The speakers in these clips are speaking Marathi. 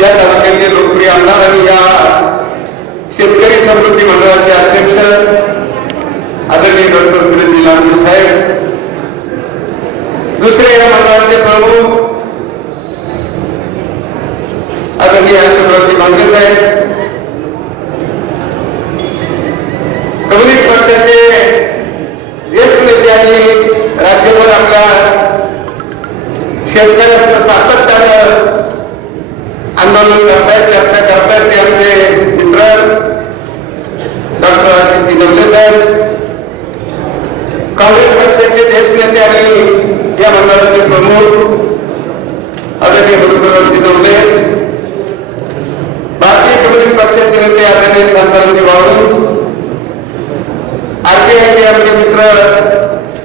या तालुक्याचे लोकप्रिय आमदार आणि या शेतकरी समृद्धी मंडळाचे अध्यक्ष आदरणीय डॉक्टर गिरीश लांडगे साहेब, दुसरे या मंडळाचे प्रमुख आदरणीय अशोकरावजी मांगे साहेब, कम्युनिस्ट पक्षाचे ज्येष्ठ नेते आणि राज्यभर आपल्या शेतकऱ्यांचं सातत्यानं आंदोलन करतायत, चर्चा करतायत ते आमचे मित्र डॉक्टर आदित्य नवले साहेब, काँग्रेस पक्षाचे ज्येष्ठ नेते आणि या मंडळाचे प्रमुख आदरणीय मधुकररावजी नवले, भारतीय कम्युनिस्ट पक्षाचे नेते आदरणीय शांतारामजी बावनकुळे, आरपीआयचे आमचे मित्र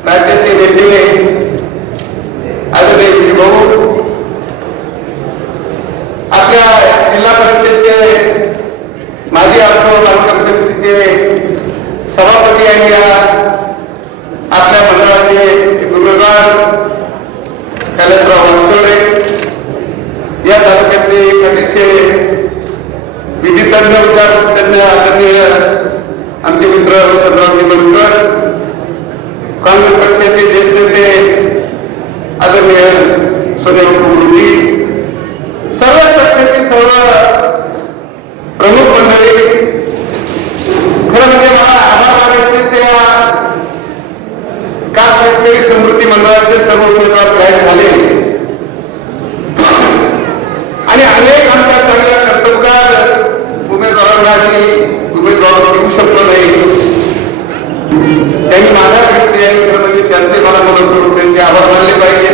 राज्याचे नेते आदरणीय विजय भाऊ, आपल्या जिल्हा परिषदचे माजी आरोग्य बांधकाम समितीचे सभापती आणि आपल्या मंडळाचे उमेदवार कैलासराव वानसोडे, या तालुक्यातले एक अतिशय विधितज्ञ विचारतज्ञ आदरणीय आमचे मित्र वसंतरावजी मनकर, काँग्रेस पक्षाचे ज्येष्ठ नेते आदरणीय सोनिया गांधी, सर्व पक्षाची सर्व प्रमुख मंडळी, खरं म्हणजे मला आभार मानायचे त्या का शेतकरी समृद्धी मंडळाचे सर्व उमेदवार जाहीर झाले आणि अनेक आमच्या चांगल्या कर्तबगार उमेदवारांना उमेदवार देऊ शकलो नाही, त्यांनी माघार घेतली आणि खरं म्हणजे त्यांचे मला मदत करून त्यांचे आभार मानले पाहिजे.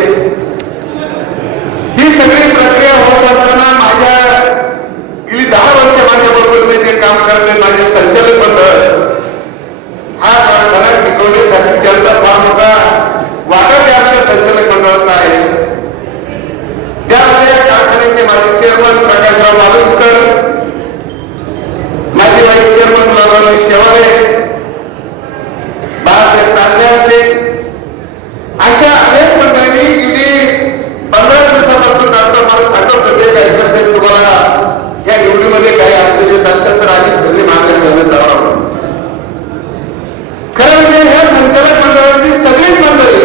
ही सगळी प्रक्रिया होत असताना माझ्या गेली 10 वर्ष माझ्याबरोबर मी जे काम करते माझे संचालक मंडळ, हा कारखाना टिकवण्यासाठी त्यांचा फार मोठा वाटा त्या आमच्या संचालक मंडळाचा आहे. त्यामध्ये या कारखान्याचे माजी चेअरमन प्रकाशराव मालुंजकर, माजी व्हाईस चेअरमन गुलाबराव शेवाळे, बाळासाहेब तांबे असतील, अशा अनेक मंडळींनी गेली 15 दिवसापासून डॉक्टर मला सांगत होते गायकर साहेब तुम्हाला या निवडीमध्ये काही अडचणी येत असतात तर आम्ही सगळे माघारी घालत आहोत. खरं म्हणजे ह्या संचालक मंडळाची सगळीच मंडळी,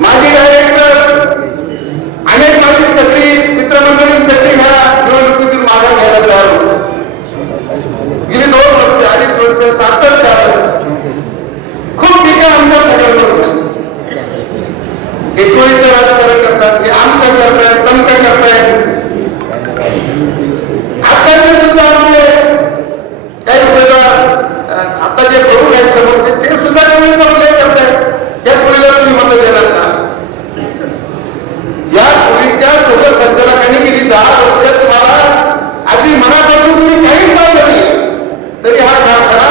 माझी डायरेक्टर, अनेक माझी सगळी मित्रमंडळी सगळी ह्या निवडणुकीतून माघार घ्यायला तयार होती. गेली 2 वर्ष 2.5 वर्ष सातत्यानं खूप टीका आमच्या सगळ्यांवर झाली. हे चोरीचं राजकारण करतात, हे आमचं करतायत, तमकं करतायत. आताचे सुद्धा आपले काही उमेदवार आता जे प्रमुख आहेत समोरचे ते सुद्धा चोरीचा उल्लेख करतायत. या चोरीला तुम्ही मत देणार का? या चोरीच्या सर्व संचालकांनी गेली 10 वर्ष तुम्हाला अगदी मनापासून तुम्ही काहीच पाहिलं नाही तरी हा कारखाना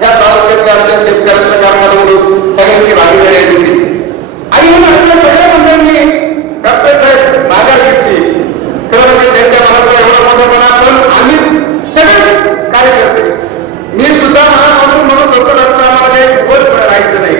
ह्या तालुक्यातल्या आमच्या शेतकऱ्यांचा कारखाना म्हणून सगळ्यांची भागीदारी होती आणि म्हणून अशा सगळ्या मंडळींनी डॉक्टर साहेब माघार घेतली. खरं म्हणजे त्यांच्या मनाचा एवढा मोठेपणा, पण आम्ही सगळे कार्यकर्ते, मी सुद्धा मनापासून म्हणून होतो डॉक्टर आम्हाला काही वर राहायचं नाही.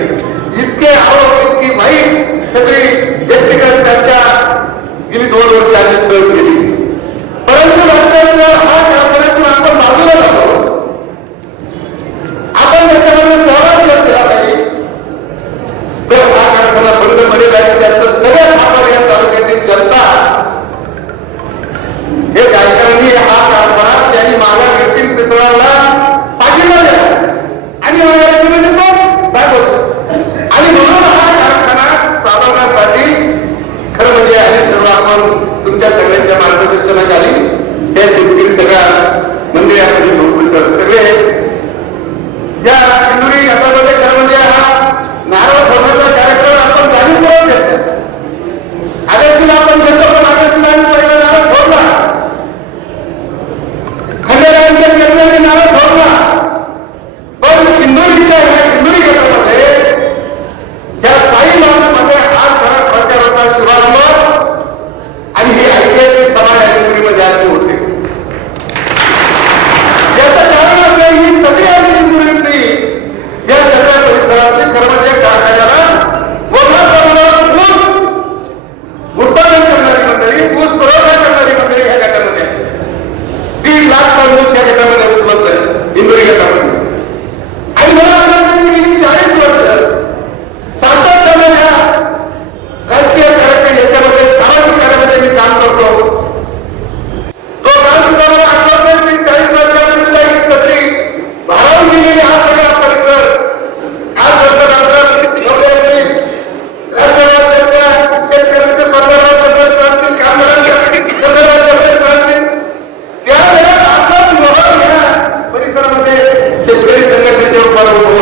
शेतकरी संघटनेचे उभार होतो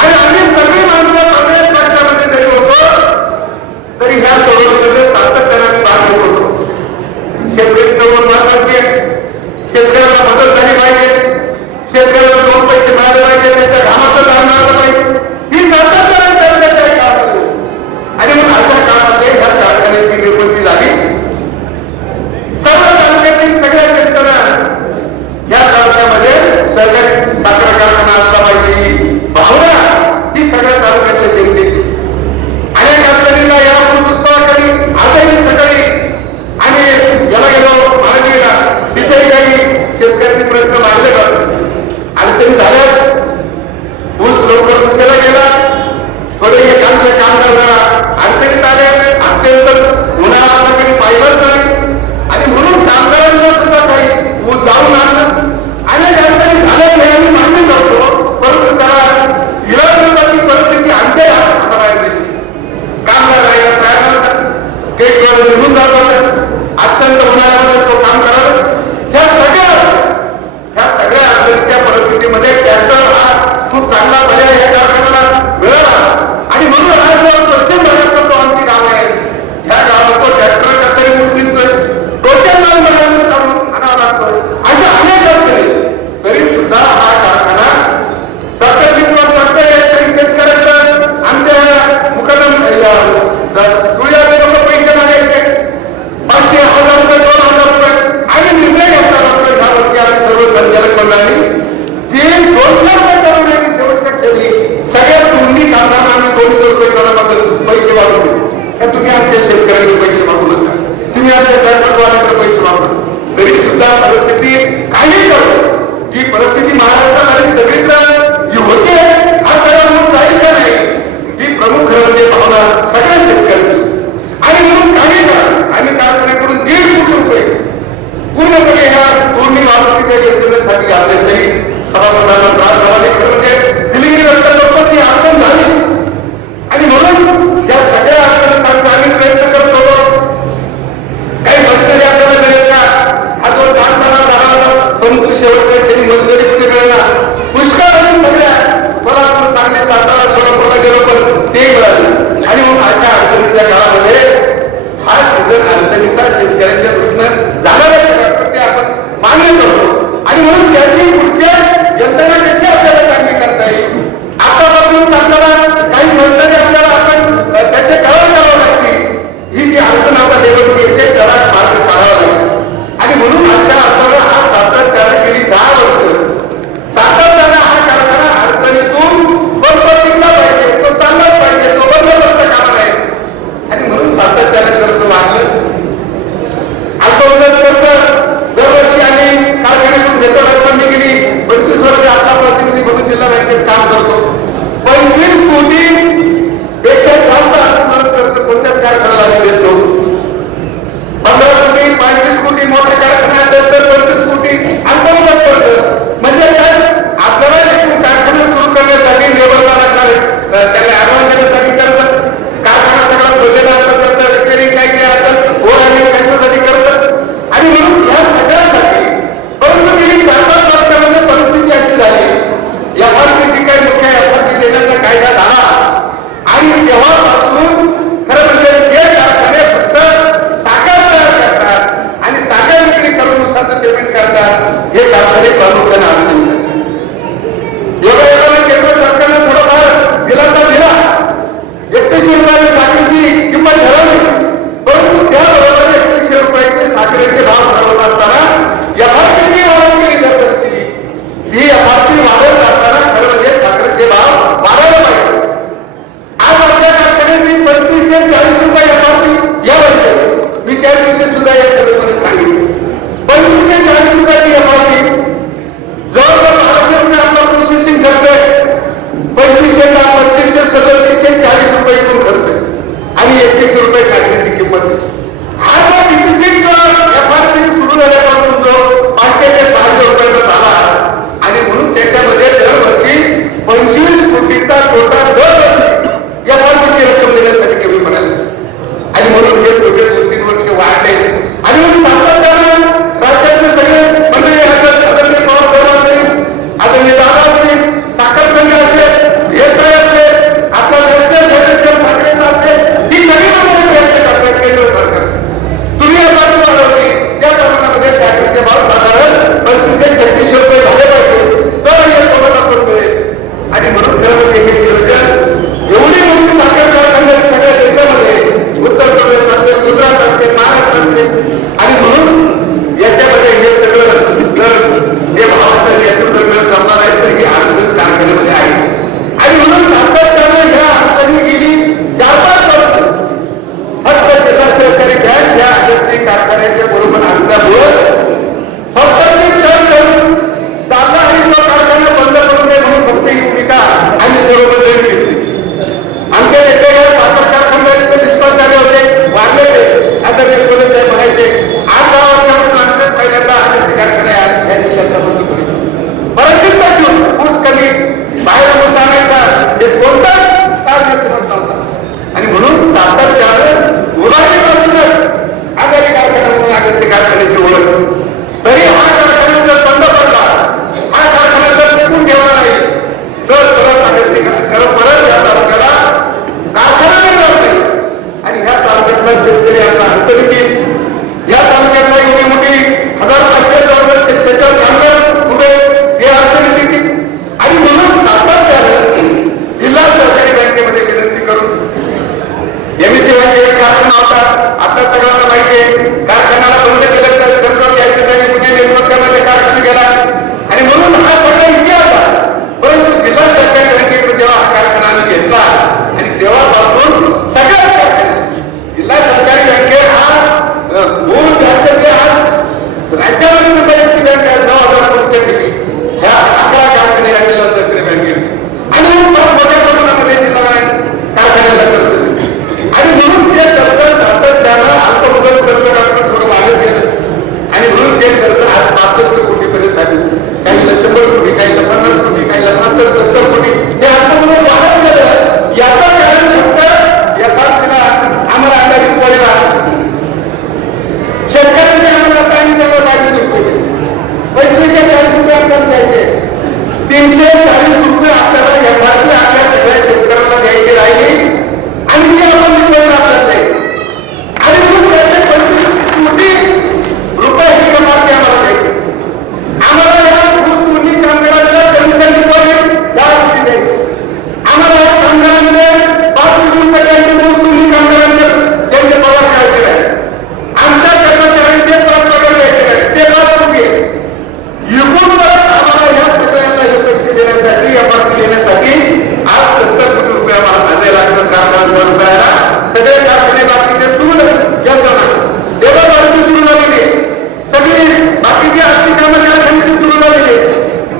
आणि आम्ही सगळी माणसं काँग्रेस पक्षामध्ये जरी होतो तरी ह्या चळवळीमध्ये सातत्याने भाग घेत होतो. शेतकरी चळवळ महत्वाची आहे. शेतकऱ्याला मदत झाली पाहिजे, शेतकऱ्याला 2 पैसे मिळाले पाहिजे, त्याच्या घामाचं दाम मिळालं पाहिजे, ही सातत्याने चळवळीच्या काळात होती. आणि मग अशा काळामध्ये ह्या कारखान्याची निर्मिती झाली. सर्व तालुक्यातील सगळ्या शेतकऱ्यांना या तालुक्यामध्ये सरकारी साखर कारखाना असला पाहिजे.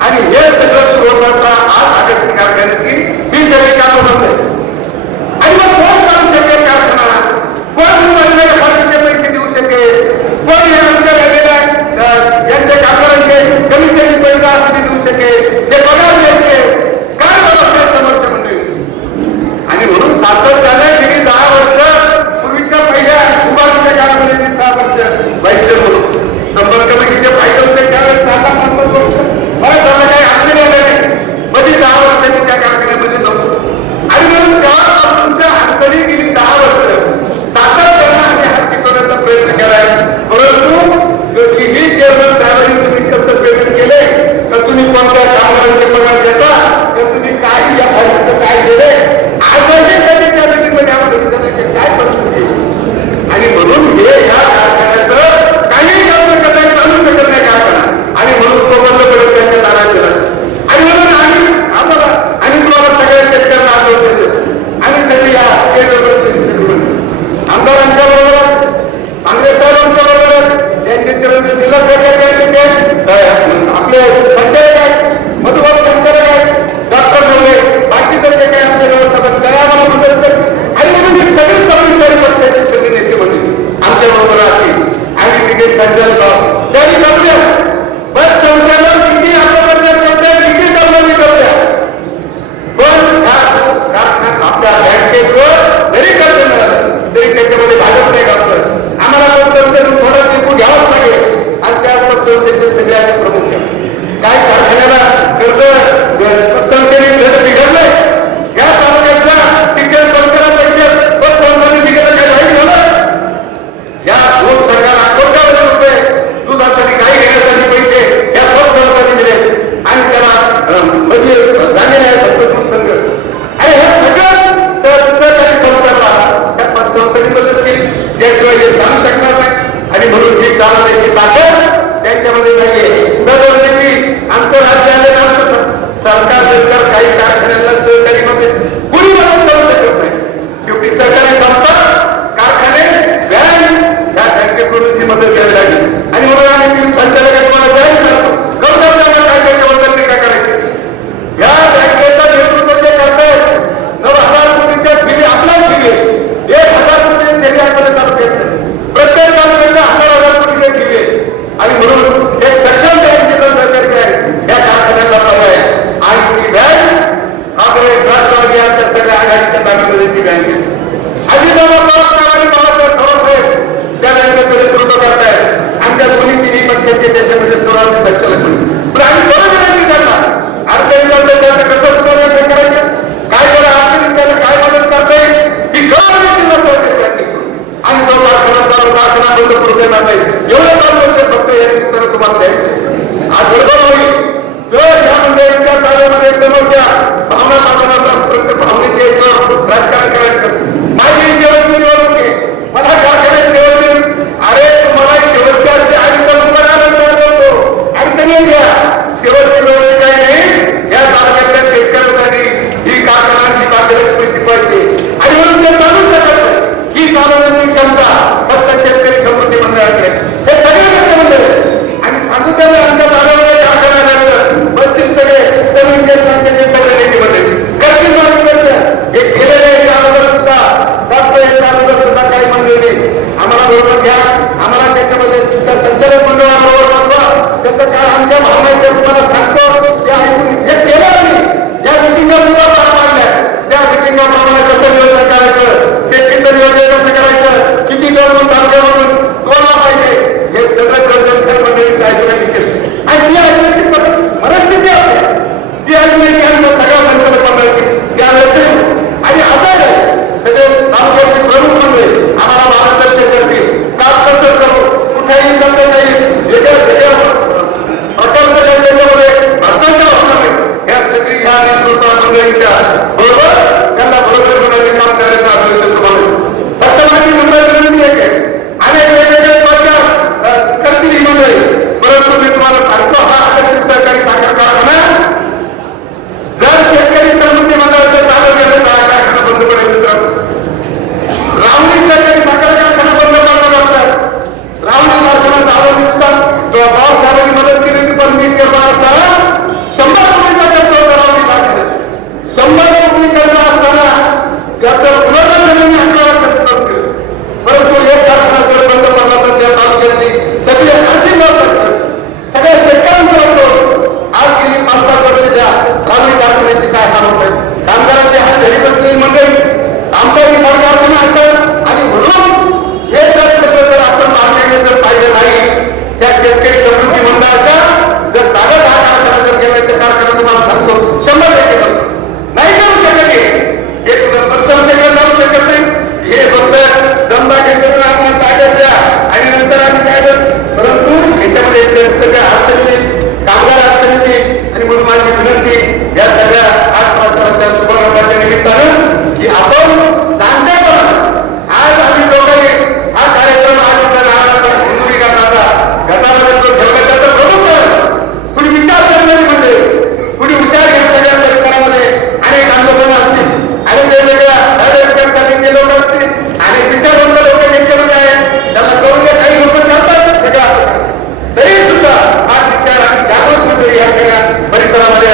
आणि हे सगळं सुरू होत असा आज अगस्ती कारखान्यातील ही सगळी कामं बंद आहे. आणि मग कोण चालू शकेल कारखाना? कोण मुंबईला फाटीचे पैसे देऊ शकेल? कोण या आमच्या राहिलेल्या यांच्या कामगारांचे कमिशन पैसा देऊ शकेल? ते पगार द्यायचे काय व्यवस्था समोरच्या मंडळी? आणि म्हणून सातत्याने गेली 10 वर्ष पूर्वीच्या पहिल्या उभारणीच्या काळामध्ये 6 वर्ष व्हाईस म्हणून संपर्क कमिटीचे फायदे होते त्यावेळेस 4-5 वर्ष मला त्याला काही अडचणी आल्या नाही. मध्ये 10 वर्षांनी त्या कारखान्यामध्ये नव्हतं आणि म्हणून तेव्हापासूनच्या अडचणी गेली 10 वर्ष सातत्याने आम्ही हात टिकवण्याचा प्रयत्न केलाय. परंतु ही चेअरमन साहेबांनी तुम्ही कसं पेमेंट केले तर तुम्ही कोणत्या कामगारांचे पगार देता तर तुम्ही काही या फायद्याचं काय दिले आजही कधी त्या मीटिंगमध्ये आम्हाला विचारलं काय परिस्थिती. आणि म्हणून हे या कारखान्याचं काही काम करता चालू शकत नाही कारखाना आणि म्हणून तो बंद पडत त्यांच्या दारात दिला. आणि म्हणून आम्ही तुम्हाला सगळ्या शेतकऱ्यांना आंदोलन देतो आणि सगळे या आमदारांच्या बरोबर काँग्रेस साहेबांच्या बरोबर त्यांचे जिल्हा सरकारचे आपले संचालक आहेत मधुभाऊ संचालक आहेत डॉक्टर बोलले बाकीचं जे काही आमच्या व्यवस्थापन त्याला मदत करते आणि म्हणून ही सगळी समाजवादी पक्षाची सगळे नेते म्हणजे आमच्या बरोबर राहतील आणि तिथे संचालक आहोत त्यांनी करल्या पण संचालक किती आपल्याबद्दल करतात किती दरबारी करतात पण आपल्या बँकेवर जरी कर्ज मिळालं तरी त्याच्यामध्ये भाजप नाही घालत. आम्हाला पतसंस्थेतून थोडा टिकू घ्यावाच लागेल आणि त्या पतसंस्थेचे सगळ्यात प्रमुख काय कारखान्याला कर्ज पतसंस्थेने घर बिघडलंय या तालुक्यातल्या शिक्षण संस्थेला पैसे पतसंस्थेने बिघडलं काय वाईट झालं. या दूध सरकारला कोट्यावधी रुपये दुधासाठी गाई घेण्यासाठी पैसे या पतसंस्थेने दिले आणि त्याला म्हणजे झालेले आहे फक्त दूध संघ आणि हे सगळं सहकारी संस्थांना त्या पतसंस्थेने मदत केली त्याशिवाय हे चालू शकणार नाही. आणि म्हणून ही चालवण्याची ताकद त्यांच्यामध्ये नाहीये. दरवर्षी आमचं राज्य आलं आमचं सरकार काही कारखान्याला सहकारीमध्ये पुरी मदत करू शकत नाही. शेवटी सहकारी संस्था कारखाने बँक या बँकेकडून ही मदत घ्यावी लागली आणि म्हणून आम्ही 3 संचालक तुम्हाला जाहीर सांगतो कौतुक काय त्याच्याबद्दल टीका करायची. या बँकेचं नेतृत्व जे करतायत 9,000 कोटीच्या ठेवी आपल्याच ठेवी 1,000 कोटी ठेवी आपल्याला तालुक्यात प्रत्येक तालुक्यातल्या 1,000 कोटीच्या ठेवी आणि म्हणून एक सक्षम बँकेचं सरकारी बँक या कारखान्याला पर्याय आणि ती बँक काँग्रेस राष्ट्रवादी यांच्या सगळ्या आघाडीच्या ताब्यामध्ये ती बँक आहे. अजितदादा पवार साहेब बाळासाहेब थोरात त्या बँकेचं नेतृत्व करतायत. आमच्या दोन्ही तिन्ही पक्षाचे त्याच्यामध्ये सुरुवाती संचालक म्हणून पण आम्ही बरोबर नाही त्यांना अडचणीला असेल त्याचं कसं उत्तर करायचं काय बरं अडचणी त्याला काय मदत करता येईल ही गरज जिल्हा सहकारी बँकेकडून आणि तो कारखाना चालू कारखाना बंद करू देणार नाही एवढं चालू फक्त या निमित्तानं तुम्हाला द्यायचं. आज बरोबर होईल जर या मंडळींच्या कार्यामध्ये समोरच्या भावना मानवाचा प्रत्येक भावनेच्या याच्यावर राजकारण करायचं माझी शेवटची निवडणूक आहे मला कारखान्यात शेवटची अरे तुम्हाला शेवटच्या अडचणी आली तर उभं राहतो अडचणी घ्या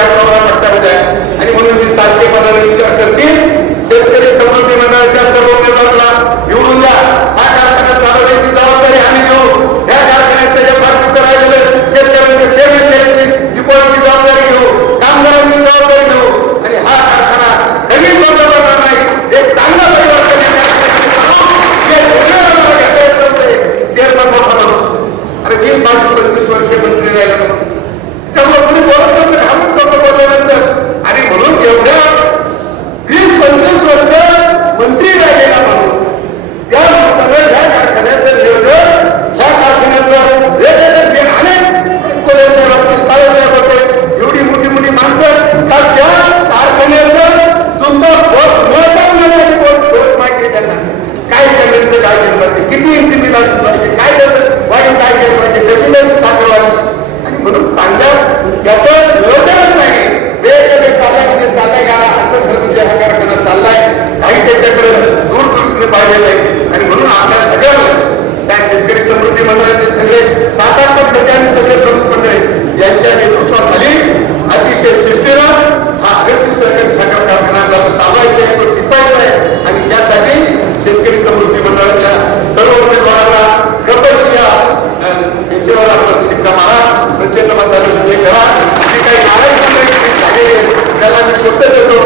आपल्या पट्ट्यामध्ये आहे आणि म्हणून हे सारखेपणाने विचार करतील. शेतकरी समृद्धी मंडळाच्या सर्व उमेदवारांना निवडून द्या. हा कारखाना चालवण्याची जबाबदारी आम्ही घेऊ. या कारखान्याचं जे फारकीचं राहिलेलं शेतकऱ्यांचे पेमेंट करायची दिपोळीची जबाबदारी घेऊ, कामगारांची जबाबदारी घेऊ आणि हा कारखाना कधीच बंद पडणार नाही. एक चांगला परिवर्तन चेअरमन मोठा माणूस. अरे 20-25 वर्षे मंत्री राहिला त्यामुळे कोणी बोलत नव्हतं, घाबरून लोक बोलल्यानंतर. आणि म्हणून एवढ्या 20-25 वर्ष मंत्री राहिलेला म्हणून त्या माणसानं ह्या कारखान्याचं नियोजन, ह्या कारखान्याचं वेगवेगळे अनेक कोलेसाहेब असतील, काळेसाहेब होते, एवढी मोठी मोठी माणसं का त्या कारखान्याचं तुमचं बोट माहिती आहे त्यांना. काय करायचं, काय केलं पाहिजे, किती इंची दिला पाहिजे, काय वाईट काय केलं पाहिजे, कशी द्यायची साखर वाढली. आणि म्हणून चांगल्या त्याचं नियोजनच नाही. वेगवेगळे चाललाय का असं खरं म्हणजे हा कारखाना चाललाय काही त्याच्याकडे दूरदृष्टीने पाहिजे नाही. आणि म्हणून आपल्या सगळ्यांना त्या शेतकरी समृद्धी मंडळाचे सगळे 7-8 पक्ष त्यांनी सगळे प्रमुख मंडळी यांच्या नेतृत्वाखाली अतिशय शिस्तीनं हा अगस्ती सहकारी साखर कारखाना आपल्याला चालवायचा आहे, तो टिपायचा आहे. आणि त्यासाठी शेतकरी समृद्धी मंडळाच्या सर्व उमेदवारांना गपशिया याच्यावर आपण शिक्का मारा, प्रचंड मताने विजय करा. जे काही नारायण मंडळी झालेले त्याला मी शब्द देतो